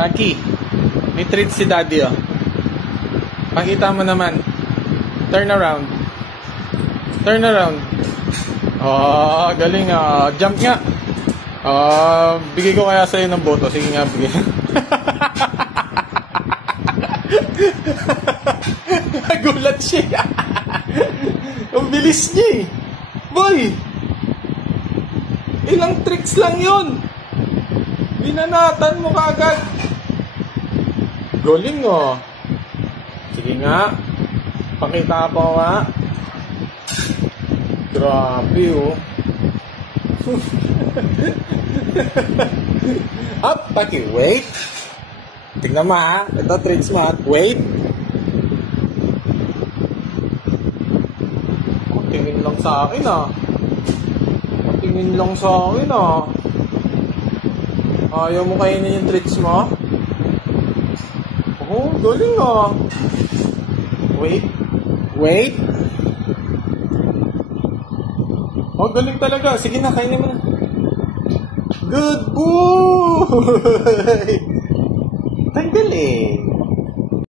Paki, may treat si Daddy, oh. Pakita mo naman. Turn around. Turn around. Oh, galing, ah. Jump nga. Bigay ko kaya sa'yo ng boto. Sige nga, bigay. Nagulat siya. Ang bilis niya, eh. Boy! Ilang tricks lang yun. Binanatan mo kaagad. Galing, oh. Sige nga. Pakita po nga. Grabe, oh. Up, Paki. Wait. Tingnan mo, ha. Ito, tricks mo, ha. Wait. Tingin lang sa akin, ah. Tingin lang sa akin, ah. Ayaw mo kainin yung treats mo? Oh, galing, ah. Wait. Wait. Oh, galing talaga. Sige na, kainin mo na. Good boy! Ang galing.